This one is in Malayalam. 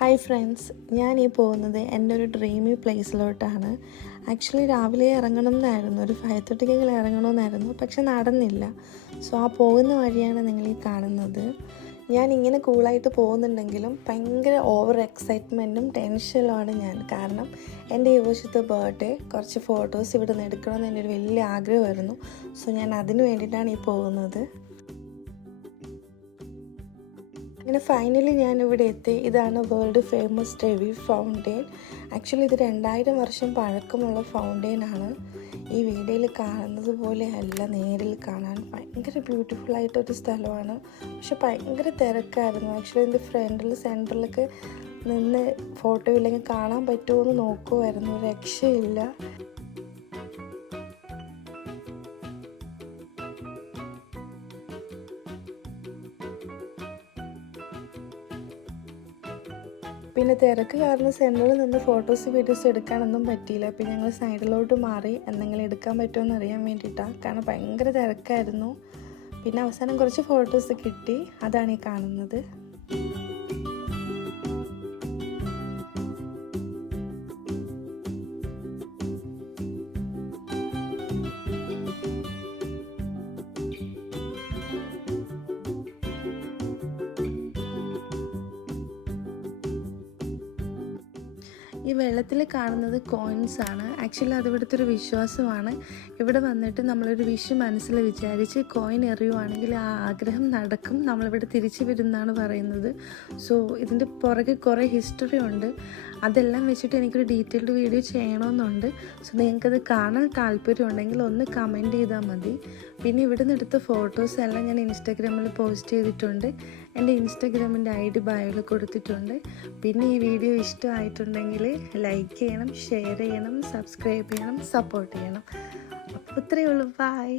ഹായ് ഫ്രണ്ട്സ്, ഞാനീ പോകുന്നത് എൻ്റെ ഒരു ഡ്രീമി പ്ലേസിലോട്ടാണ്. ആക്ച്വലി രാവിലെ ഇറങ്ങണം എന്നായിരുന്നു, ഒരു 5:30 ഇറങ്ങണമെന്നായിരുന്നു, പക്ഷെ നടന്നില്ല. സോ ആ പോകുന്ന വഴിയാണ് നിങ്ങളീ കാണുന്നത്. ഞാൻ ഇങ്ങനെ കൂളായിട്ട് പോകുന്നുണ്ടെങ്കിലും ഭയങ്കര ഓവർ എക്സൈറ്റ്മെൻറ്റും ടെൻഷനിലുമാണ് ഞാൻ. കാരണം എൻ്റെ ഈ വർഷത്തെ ബർത്ത്ഡേ കുറച്ച് ഫോട്ടോസ് ഇവിടെ നിന്ന് എടുക്കണമെന്ന് എൻ്റെ ഒരു വലിയ ആഗ്രഹമായിരുന്നു. സോ ഞാൻ അതിന് വേണ്ടിയിട്ടാണ് ഈ പോകുന്നത്. അങ്ങനെ ഫൈനലി ഞാനിവിടെ എത്തി. ഇതാണ് world famous Trevi fountain. Actually ഇത് 2000 വർഷം പഴക്കമുള്ള ഫൗണ്ടെയിനാണ്. ഈ വീഡിയോയിൽ കാണുന്നത് പോലെ അല്ല, നേരിൽ കാണാൻ ഭയങ്കര ബ്യൂട്ടിഫുള്ളായിട്ടൊരു സ്ഥലമാണ്. പക്ഷെ ഭയങ്കര തിരക്കായിരുന്നു. ആക്ച്വലി എൻ്റെ ഫ്രണ്ടിൽ സെൻറ്ററിലൊക്കെ നിന്ന് ഫോട്ടോ ഇല്ലെങ്കിൽ കാണാൻ പറ്റുമോ എന്ന് നോക്കുമായിരുന്നു. രക്ഷയില്ല. പിന്നെ തിരക്ക് കാരണം സെൻറ്ററിൽ നിന്ന് ഫോട്ടോസ് വീഡിയോസ് എടുക്കാനൊന്നും പറ്റിയില്ല. പിന്നെ ഞങ്ങൾ സൈഡിലോട്ട് മാറി എന്തെങ്കിലും എടുക്കാൻ പറ്റുമോ എന്ന് അറിയാൻ വേണ്ടിയിട്ടാണ്. കാരണം ഭയങ്കര തിരക്കായിരുന്നു. പിന്നെ അവസാനം കുറച്ച് ഫോട്ടോസ് കിട്ടി. അതാണ് ഈ കാണുന്നത്. ഈ വെള്ളത്തിൽ കാണുന്നത് കോയിൻസ് ആണ്. ആക്ച്വലി അത് ഇവിടുത്തെ ഒരു വിശ്വാസമാണ്. ഇവിടെ വന്നിട്ട് നമ്മളൊരു വിഷ് മനസ്സിൽ വിചാരിച്ച് കോയിൻ എറിയുവാണെങ്കിൽ ആ ആഗ്രഹം നടക്കും, നമ്മളിവിടെ തിരിച്ചു വരുമെന്നാണ് പറയുന്നത്. സോ ഇതിൻ്റെ പുറകെ കുറേ ഹിസ്റ്ററി ഉണ്ട്. അതെല്ലാം വെച്ചിട്ട് എനിക്കൊരു ഡീറ്റെയിൽഡ് വീഡിയോ ചെയ്യണമെന്നുണ്ട്. സോ നിങ്ങൾക്കത് കാണാൻ താല്പര്യമുണ്ടെങ്കിൽ ഒന്ന് കമൻറ്റ് ചെയ്താൽ മതി. പിന്നെ ഇവിടെ നിന്ന് എടുത്ത ഫോട്ടോസ് എല്ലാം ഞാൻ ഇൻസ്റ്റാഗ്രാമിൽ പോസ്റ്റ് ചെയ്തിട്ടുണ്ട്. എൻ്റെ ഇൻസ്റ്റാഗ്രാമിൻ്റെ ID ബയോയിൽ കൊടുത്തിട്ടുണ്ട്. പിന്നെ ഈ വീഡിയോ ഇഷ്ടമായിട്ടുണ്ടെങ്കിൽ ലൈക്ക് ചെയ്യണം, ഷെയർ ചെയ്യണം, സബ്സ്ക്രൈബ് ചെയ്യണം, സപ്പോർട്ട് ചെയ്യണം. അപ്പോൾ ഇത്രയേ ഉള്ളൂ. ബൈ.